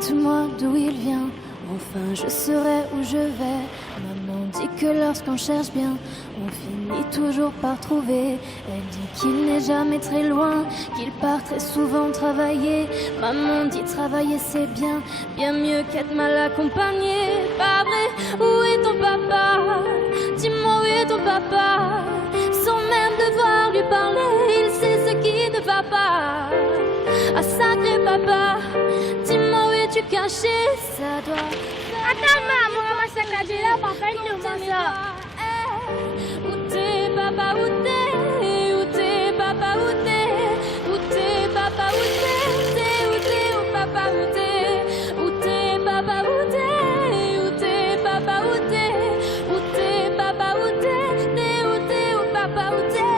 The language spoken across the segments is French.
Dites-moi d'où il vient, enfin je saurai où je vais. Maman dit que lorsqu'on cherche bien, on finit toujours par trouver. Elle dit qu'il n'est jamais très loin, qu'il part très souvent travailler. Maman dit travailler c'est bien, bien mieux qu'être mal accompagné. Pas vrai, où est ton papa? Dis-moi où est ton papa? Sans même devoir lui parler, il sait ce qui ne va pas. Ah sacré papa, dis-moi où es-tu caché? Ça doit... Attends maman, on va saccager là, papa il nous mange ça. Où t'es papa, où t'es? Où t'es papa, où t'es? Où t'es papa, où t'es? Où t'es, où papa, où t'es? Où t'es papa, où t'es? Où t'es papa, où t'es? Où t'es papa, où t'es? Où t'es, où papa, où t'es?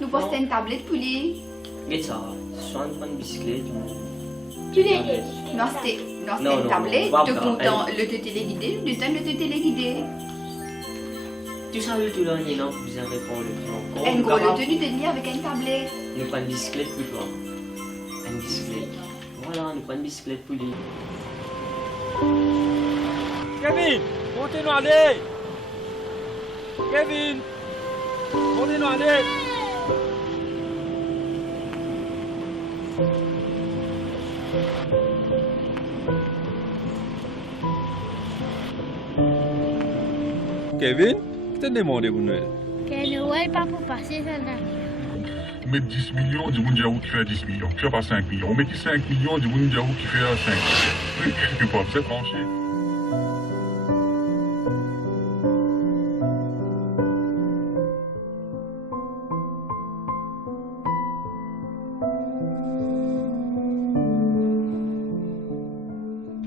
Nous postons une tablette pour lui. Mais ça, soit une bicyclette. Tu l'es. Non, c'était une tablette. Tu comptes le téléguidé, le temps de téléguidé. Tu savais tout là, Nina, pour bien répondre encore. Un gros le tenu de lit avec une tablette. Nous pas une bicyclette pour toi. Une bicyclette. Voilà, nous pas une bicyclette pour lui. Kevin, montez-nous à aller. Kevin, montez-nous à aller. Kevin, qui t'a demandé pour Noël? Que Noël pas pour passer ça là. On met 10 millions, du monde qui fait 10 millions. Tu fais pas 5 millions. On met 5 millions, du monde qui fait 5 millions. Tu peux pas c'est tranché.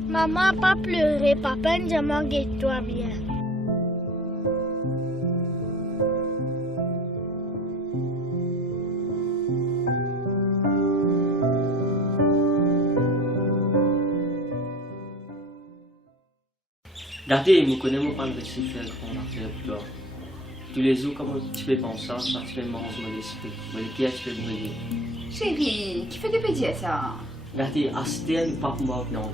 Maman, pas pleurer, papa nous manque toi bien. Regardez, nous connaissons pas le petit faire qu'on a fait pour toi. Tous les jours, comment tu peux penser ça, tu peux manger mon esprit, mon pied, tu peux briller. Chérie, qui fait des pédiers ça? Regardez, à ce temps, nous pas pour moi non.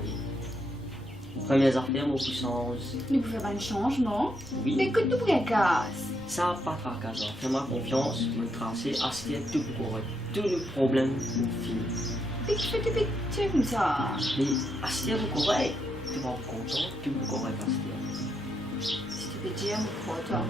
Premières affaires, mon puissance. Nous pouvons faire un changement. Oui. Mais que tu casse. Ça, pas fracassant. Fais-moi confiance, me tracer, à ce temps, tout correct. Tous les problèmes, nous finissent. Mais qui fait des pédiers comme ça? Mais à ce temps, vous correct. Tu vas être content, tu vas correct à ce temps. Si tu peux dire, pour toi.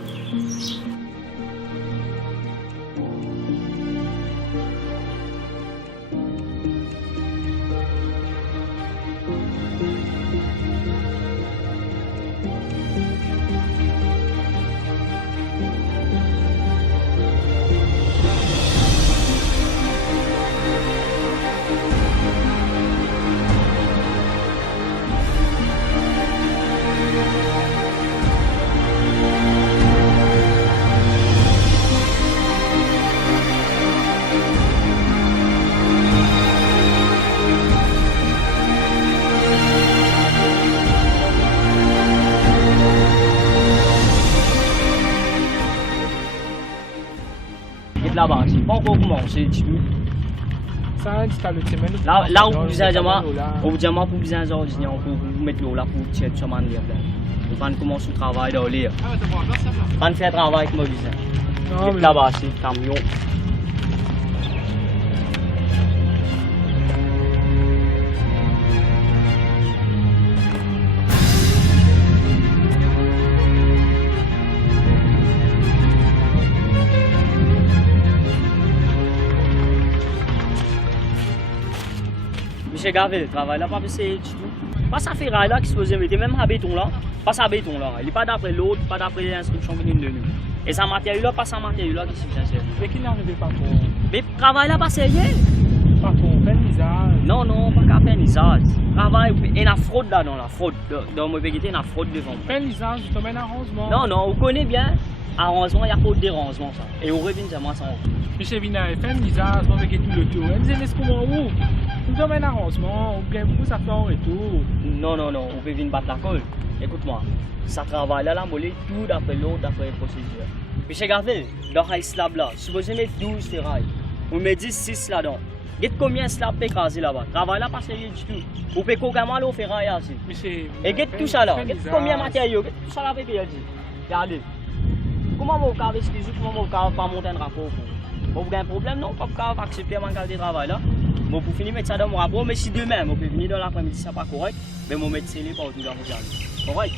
Là-bas, c'est pas encore commencé du tout. Ça, c'est le semaine. Là, on vous dit pour bien ordinaire, on peut vous mettre l'eau là pour tirer sur manière. On va commencer le travail dans l'air. On va faire travail avec moi, visage. Là-bas, c'est le camion. Monsieur Gavé, le travail là, pas essayé du tout. Pas ça ferraille là qui se faisait mettre, même à béton là, pas ça béton là. Il n'est pas d'après l'autre, pas d'après les instructions qui viennent de nous. Et ça matériel là, pas ça matériel là qui se fait. Mais qui n'arrivait pas pour. Mais travail là, pas sérieux. Pas pour vernissage. Non, pas qu'à vernissage. Travail, il y a fraude là dans la fraude. Dans mon vérité, il y a fraude devant. Vernissage, je te mets un arrangement. Non, vous connaissez bien. Arrangement, il y a pas de dérangement ça. Et on revient de moi ça. Monsieur Vina, vernissage, on va gagner le tour. Vous avez ce qu'on où? Nous avons un arrangement, on gagne beaucoup ça fait un retour. Non, on peut venir battre la colle. Écoute-moi, ça travaille là, la mollet, tout d'après l'autre, d'après les procédures. Monsieur Gavel, dans le slab là, supposez mettre 12 ferrailles. Vous mettez 6 là-dedans. Regarde combien cela peut écraser là-bas. Travail là, pas sérieux du tout. Vous pouvez qu'aucun mal au ferraille aussi. Et regarde tout ça là. Regarde combien de matériaux. Regarde tout ça là, peut dire. Regardez. Comment vous pouvez excuser, comment vous pouvez pas monter un rapport? Vous avez un problème, non? Vous pouvez accepter mon qualité de travail là. Bon, pour finir, mettre ça dans mon rapport, mais si demain, vous pouvez venir dans l'après-midi, ça n'est pas correct, mais vous mettez scellé par tout dans vos jardins. Correct?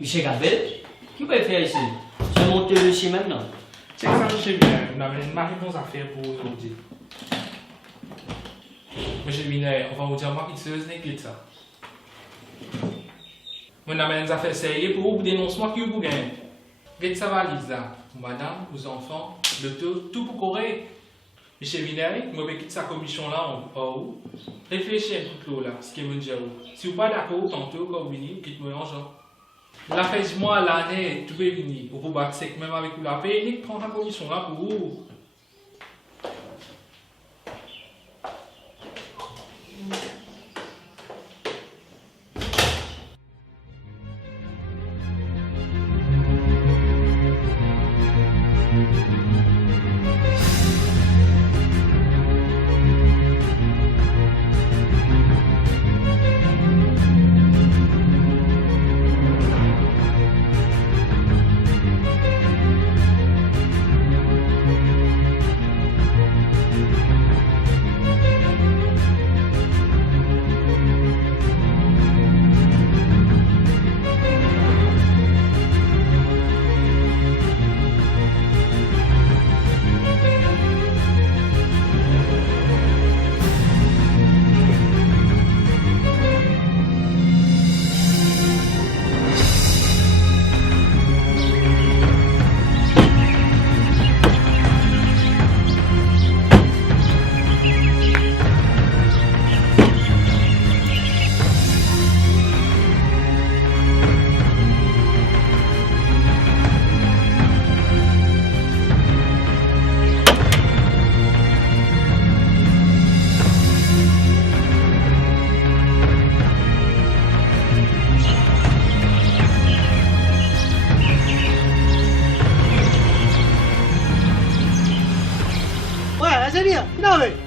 Monsieur Gabel, qui peut faire ici? Je monte le dossier maintenant. C'est ça, monsieur bien. On a ma réponse à faire pour aujourd'hui. Monsieur Binet, on va vous dire moi qui se n'est ça. On a des affaires sérieuses pour vous dénoncer moi qui vous gagne. Qu'est-ce que ça va, Lisa? Madame, vos enfants, le tout pour correct. Monsieur Binet, je vais quitter sa commission là en haut. Réfléchissez un peu là, ce qui me dit. Si vous n'êtes pas d'accord, tantôt, quand vous venez, vous quittez mon argent. La fin du mois, l'année, tout peut venir. Vous pouvez battre sec même avec vous la paix, et prendre la commission là pour vous.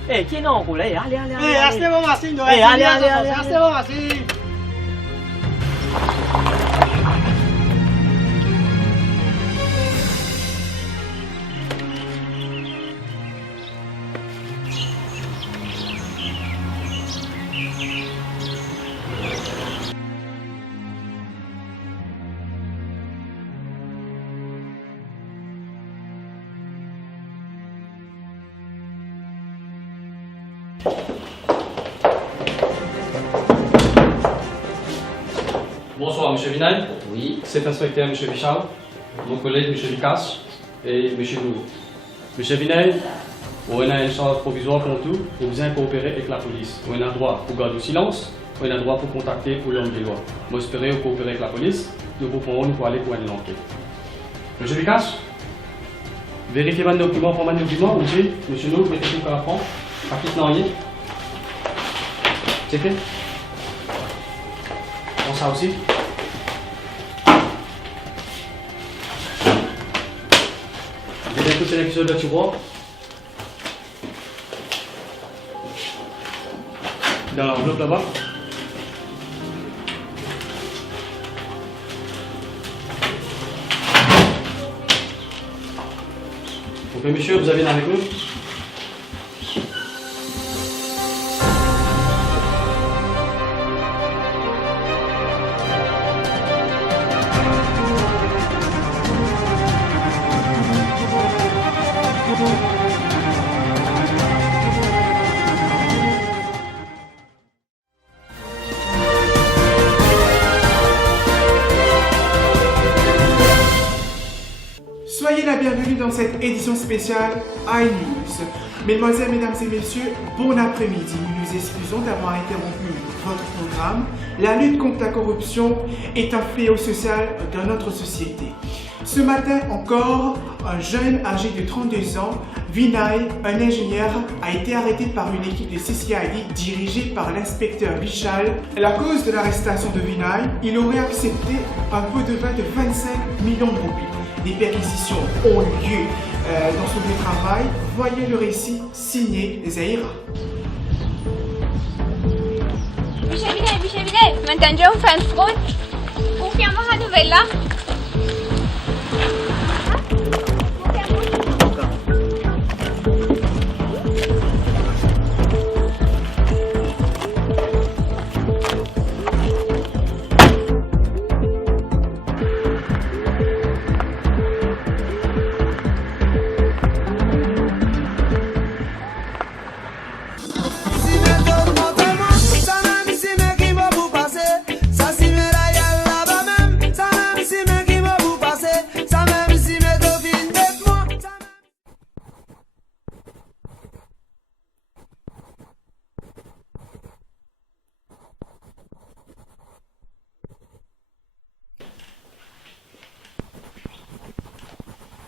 Eh, qui est non, allez, allez, allez. Eh, restez bon, Massine. Allez, allez, allez. Restez bon, Massine. Bonsoir, M. Vinal. Oui. C'est inspecteur M. Bichard, mon collègue M. Vicasse et M. Nourou. M. Vinal, on a une charge provisoire pour tout, pour bien coopérer avec la police. On a droit pour garder le silence, on a droit pour contacter pour l'homme des lois. Moi, j'espère coopérer avec la police, nous pouvons nous aller pour une enquête. M. Vicasse, vérifiez mon document pour mon document, M. Nourou, mettez tout à la France, pas quitte n'a rien. C'est fait? On ça aussi. J'ai bientôt sélectionné le tiroir. Dans l'enveloppe là-bas. Ok, monsieur, vous avez une avec nous? Soyez la bienvenue dans cette édition spéciale iNews. Mesdemoiselles, mesdames et messieurs, bon après-midi. Nous nous excusons d'avoir interrompu votre programme. La lutte contre la corruption est un fléau social dans notre société. Ce matin encore, un jeune âgé de 32 ans, Vinay, un ingénieur, a été arrêté par une équipe de CCID dirigée par l'inspecteur Vishal. À la cause de l'arrestation de Vinay, il aurait accepté un pot de vin de 25 millions de roupies. Des perquisitions ont eu lieu dans son lieu de travail. Voyez le récit signé Zahira. Bichevine, m'entendez, on fait un fraude. Confiez-moi la nouvelle là.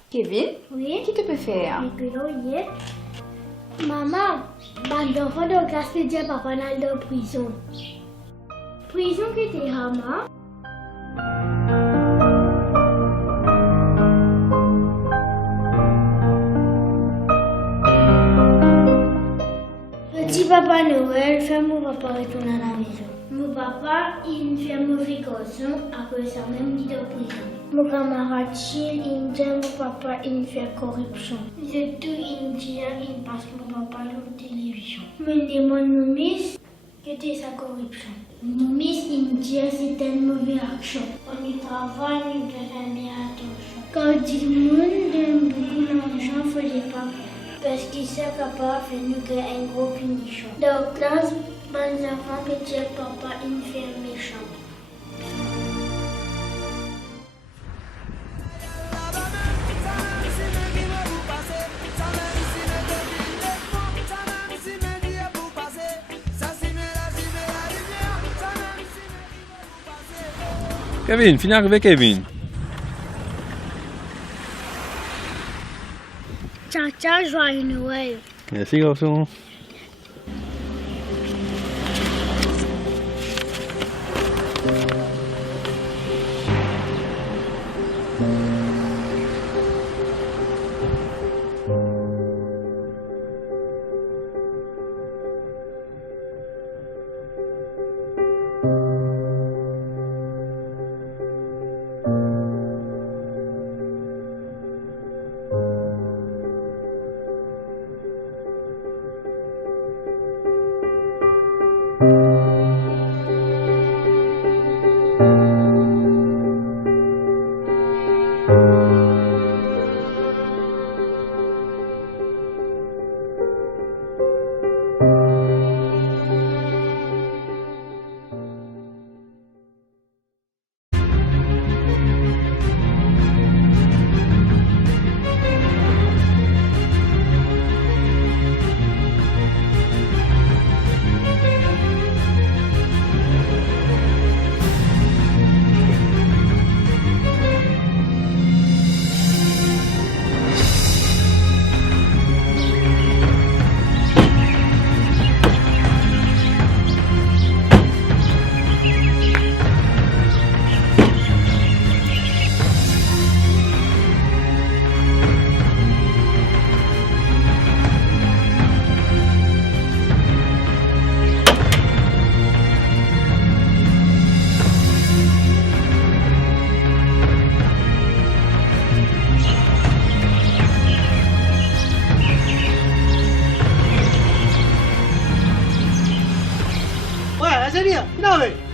Kevin, Oui. qui te peut faire? Maman, l'enfant de classe me dit papa dans la prison. Prison qui était Hama. Petit papa Noël fait mon papa retourner à la maison. Mon papa, il fait mauvais garçon, après ça même il est en prison. Mon camarade Chil, il dit mon papa, il fait corruption. Je tout indien, il passe mon papa à la télévision. Je me demande mon miss, que c'est sa corruption. Mon miss indien, c'est une mauvaise action. On y travaille, on fait faire bien attention. Quand le monde donne beaucoup d'argent, il ne faut pas faire. Parce qu'il s'est capable de nous faire une grosse punition. Dans la classe, les enfants peuvent dire papa, il fait méchant. Kevin, finis arrivé Kevin. Ciao, ciao, joyeux Noël. Merci garçon.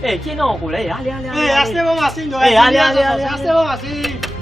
Eh, chi no con lei? Ali. Stiamo facendo, ali. stiamo facendo.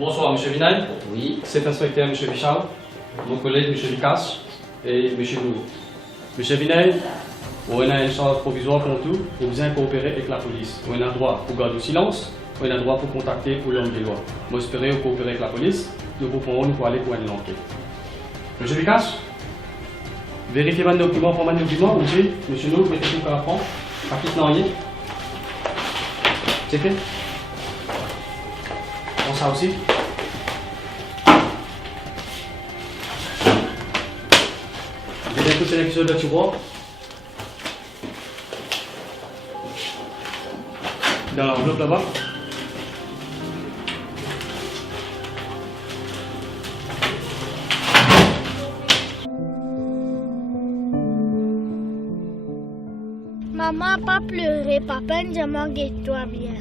Bonsoir, M. Vinaille. Oui. C'est inspecteur M. Bichal, mon collègue M. Lucas et M. Nour. M. Vinaille, on a une charge provisoire contre tout pour bien coopérer avec la police. On a droit pour garder le silence, on a droit pour contacter pour l'homme des lois. Moi, j'espère coopérer avec la police, nous pourrons pour aller pour une enquête. M. Lucas, vérifiez mon document pour mon document, ou M. Nour, mettez tout à la France, papier de rien. C'est fait? On ça aussi? Vous avez écouté l'épisode de Tiroir? Dans l'enveloppe là-bas? Maman, pas pleurer, papa nous a manqué de toi bien.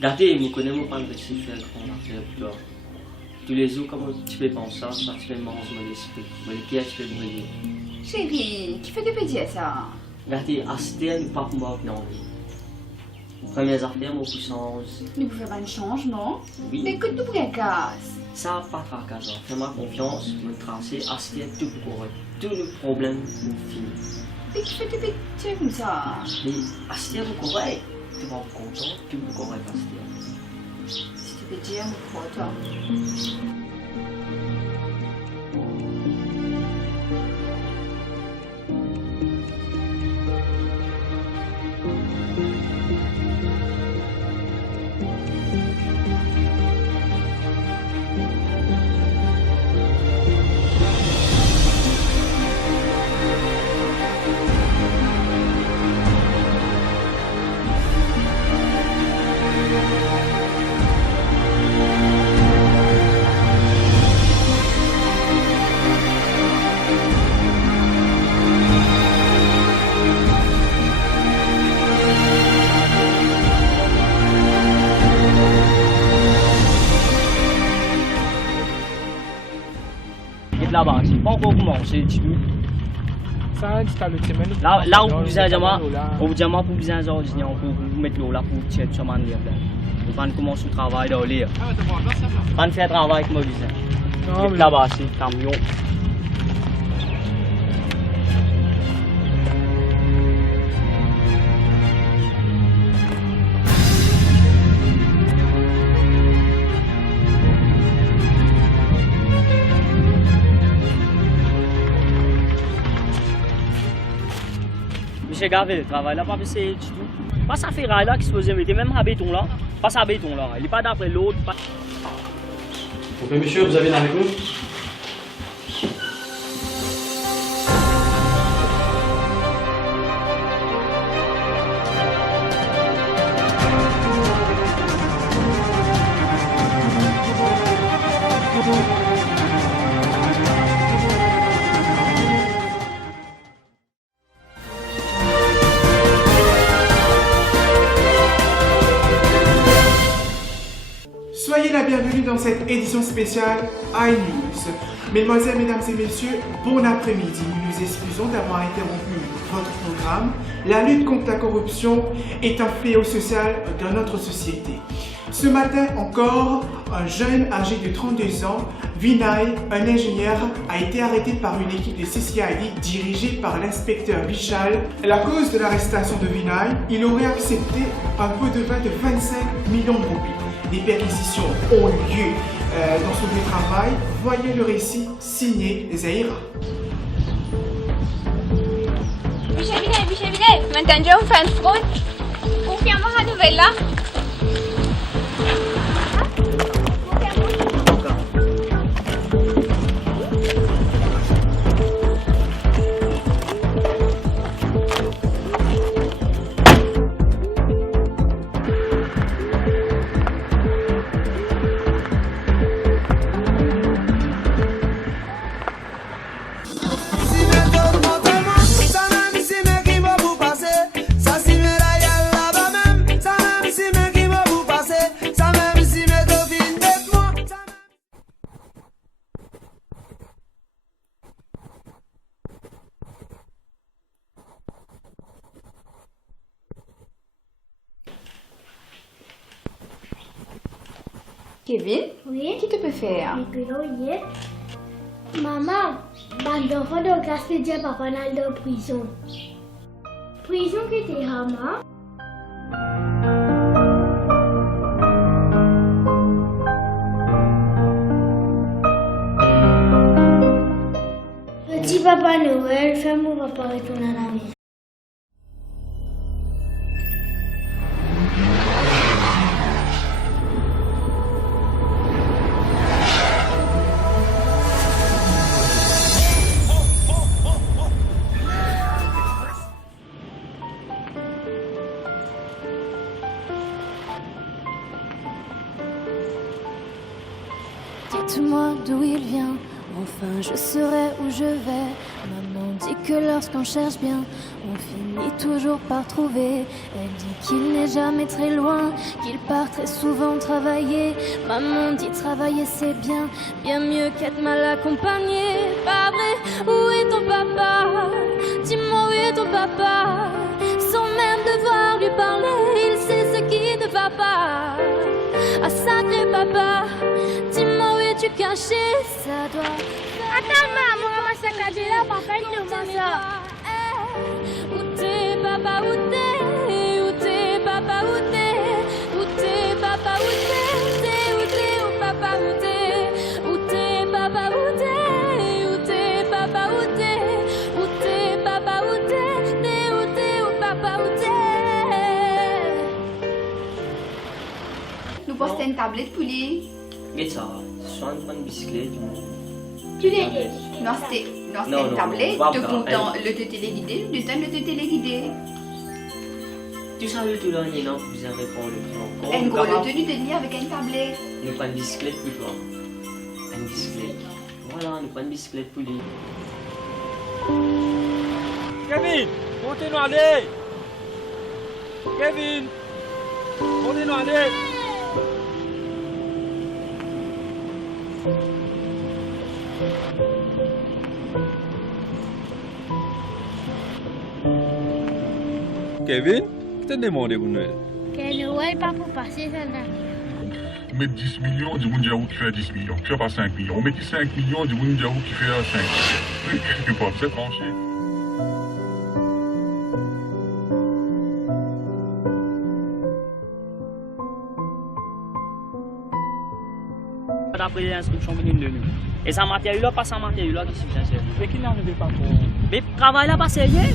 Regardez, je connais pas de petit faire grand affaire pour toi. Tous les jours, comment tu peux penser ça, ça te fait manger mon esprit. Mais qui est-ce que tu peux me dire? Chérie, qui fait des pédiers ça? Regardez, Astel n'est pas pour moi non. Premières affaires, mon puissance. Nous pouvons faire un changement? Oui. Mais écoute, nous pouvons casse. Ça, pas tracasse. Fais-moi confiance, me tracer, Astel, tout correct. Tous nos problèmes, nous finissent. Mais qui fait des pédiers comme ça? Mais Astel, nous correct. Tu vas être content, tu me correct, Astel. Si tu peux dire, nous crois toi. Là-bas, c'est pas encore commencé, tu vois. Ça, tu as le thème. Là où vous avez pour bien ordinaire, pour vous mettre l'eau là pour tirer tout ça manière. Vous pas commencer le travail dans l'air. Pas faire travail avec moi bizarre. Là-bas, c'est camion. Monsieur Gavé, le travail là, pas c'est du tout. Pas ça ferraille là qui se faisait mettre, même à béton là. Pas ça béton là. Il n'est pas d'après l'autre. Pas... Ok, monsieur, vous avez avec nous? Soyez la bienvenue dans cette édition spéciale iNews. Mesdemoiselles, mesdames et messieurs, bon après-midi. Nous nous excusons d'avoir interrompu votre programme. La lutte contre la corruption est un fléau social dans notre société. Ce matin encore, un jeune âgé de 32 ans, Vinay, un ingénieur, a été arrêté par une équipe de CCID dirigée par l'inspecteur Bichal. La cause de l'arrestation de Vinay, il aurait accepté un pot de vin de 25 millions de roupies. Des perquisitions ont eu lieu dans son lieu de travail. Voyez le récit signé Zahira. Monsieur Vinay, maintenant je vous fais une fraude. Confirme-moi la nouvelle là. Si me Kevin, Oui. qui te peut faire? Oui. Maman, les enfants de classe me disent papa dans la prison. Prison qui était Hama. Petit Papa Noël, fait mon papa retourner à la maison. Dites-moi d'où il vient, enfin je saurai où je vais. Maman dit que lorsqu'on cherche bien, on finit toujours par trouver. Elle dit qu'il n'est jamais très loin, qu'il part très souvent travailler. Maman dit travailler c'est bien, bien mieux qu'être mal accompagné. Pas vrai, où est ton papa? Dis-moi où est ton papa? Sans même devoir lui parler, il sait ce qui ne va pas. Ah sacré papa, dis-moi où es-tu caché? Ça doit... Attends maman, maman saccagé là, papa il nous ça. Où t'es papa, où t'es? Où t'es papa, où t'es? Où t'es papa, où t'es? Où t'es, où papa, où t'es? Où t'es papa, où t'es? Où t'es papa, où t'es? Où t'es papa, où t'es? Où t'es, où papa, où t'es? Nous postons une tablette pour lui. Regarde ça, soit on prend une bicyclette ou... Tu l'as dit? Non, c'était Non, une tablette, non, te non, comptant le te téléguidé, le temps de te téléguider. Tu savais tout là, il y en a vous avez répondre le plus Un gros le te du tenir avec une tablette. Nous prenons une bicyclette pour toi. Une bicyclette. Voilà, nous prenons une bicyclette pour lui. Kevin, montez-nous aller. Kevin, montez-nous aller. Kevin, qui t'a demandé pour Noël? Que Noël pas pour passer ça là. On met 10 millions, du monde qui fait 10 millions. Tu fais pas 5 millions. On met 5 millions, du monde qui fait 5. Quelque part, c'est tranché. D'après les instructions qui viennent de nous. Et ça matériel-là, pas ça matériel-là qui est essentiel. Mais qui n'arrive pas pour... Mais travail là, pas sérieux.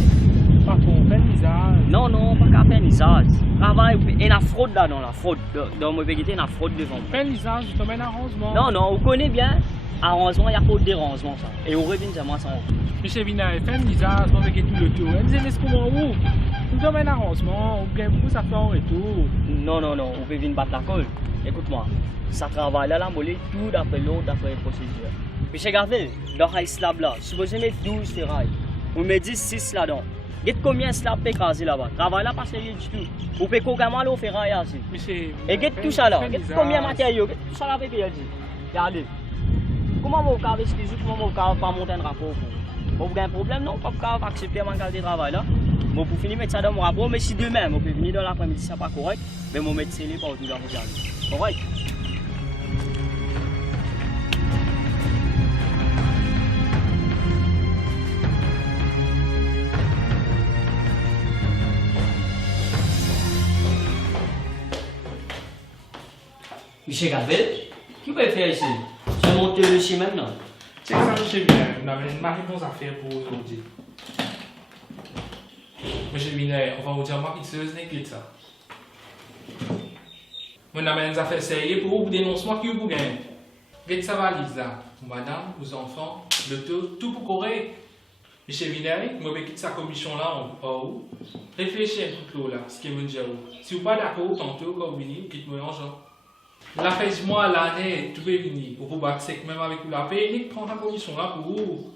Pas pour faire visage. Non, non, pas qu'à faire visage. Travail, et la fraude là, dans la fraude. Dans mon pays, il y a la fraude devant. Faire visage, je te mets un arrangement. Non, non, vous connaissez bien. Arrangement, il n'y a pas de dérangement, ça. Et on revient, c'est moi, ça. Monsieur Vina, fait visage, on va tout le tour. Elle dit, est-ce qu'on va où? Nous te mets un arrangement, on gagne beaucoup, ça fait un retour. Non, non, non, on peut venir battre la colle. Écoute-moi, ça travaille là, la mollet, tout d'après l'autre, d'après les procédures. Monsieur Garvey, dans le slab là, supposé mettre 12 ferrailles. Vous me dites 6 là-dedans. Dites combien de slabs écrasé là-bas. Travail là, pas sérieux du tout. Vous pouvez qu'aucun mal aux ferrailles aussi. Et dites tout ça là. Dites combien de matériaux. Dites tout ça là, pépé, dit. Regardez. Comment vous avez excusez, comment vous n'avez pas monté un rapport pour vous avez un problème, non? Pas vous accepter mon qualité de travail là. Bon, pour finir, mettre ça dans mon rapport, mais si demain, vous pouvez venir dans l'après-midi, ça n'est pas correct, mais vous mettez scellé par autour de la regarder. Correct? Monsieur Garvey, qui peut faire ici? Je monte le dossier maintenant. C'est ça, monsieur Vina, on a une réponse à faire pour aujourd'hui. Monsieur Vina, on va vous dire moi qui se n'est ça. On a des affaires sérieuses pour vous dénoncer moi qui vous gagne. Qu'est-ce que ça va, Lisa? Madame, aux enfants, le tout pour courir. Monsieur Vinaille, je vais quitter sa commission là en haut. Réfléchissez un peu là, ce qui est mon dire. Si vous n'êtes pas d'accord, tantôt, quand vous venez, quittez-moi en genre. La fin du mois, l'année, tout est venu. Vous pouvez accepter même avec la paix, et prendre la commission là pour vous.